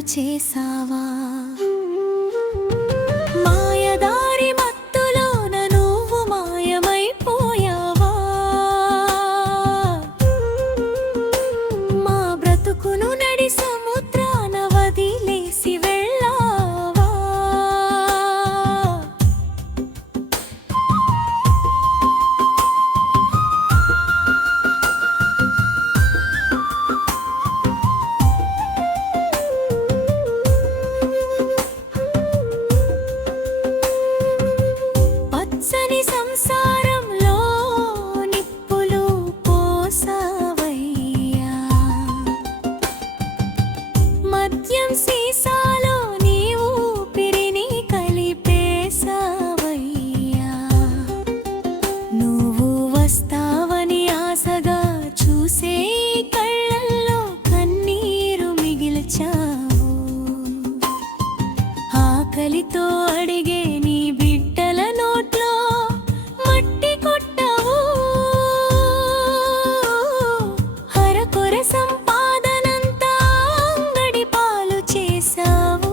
పాలు చేసావా మాయదారి మత్తులోన నువ్వు మాయమైపోయావా మా బ్రతుకును నడి సముద్రాన వదిలేసి వెళ్ళావా పచ్చని సంసారంలో నిప్పులు పోసావయ్యా మద్యం సీసాలో నీ ఊపిరిని కలిపేసావయ్యా నువ్వు వస్తావని ఆశగా చూసే కళ్ళల్లో కన్నీరు మిగిల్చావు ఆకలితో అడిగే నీ బిడ్డల నోట్లో మట్టి కొట్టావు హరకొర సంపాదనంతా అంగడి పాలు చేశావు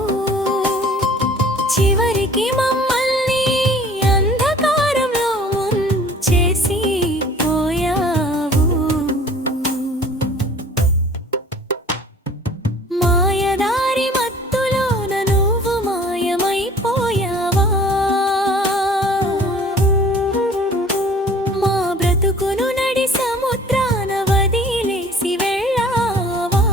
చివరికి మమ్మల్ని అంధకారంలో ముంచేసి పోయావు మాయదారి మత్తులోన నువ్వు మాయమైపోయావా మా బ్రతుకును నడి సముద్రాన వదిలేసి వెళ్ళావా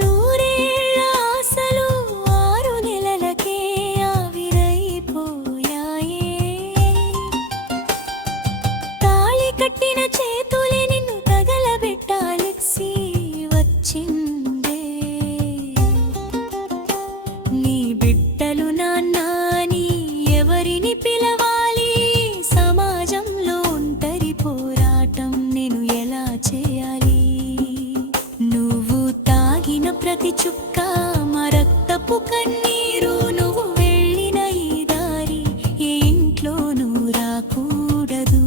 నూరేళ్ల ఆశలు 6 నెలలకే ఆవిరైపోయాయే తాళి కట్టిన చేతులే నిన్ను తగలబెట్టాల్సి వచ్చిందే నీ బిడ్డలు నాన్న అని ఎవరిని పిలవాలి సమాజంలో ఒంటరి పోరాటం నేను ఎలా చేయాలి నువ్వు తాగిన ప్రతి చుక్క మా రక్తపు కన్నీరు నువ్వు వెళ్ళిన ఈ దారి ఏ ఇంట్లోనూ రాకూడదు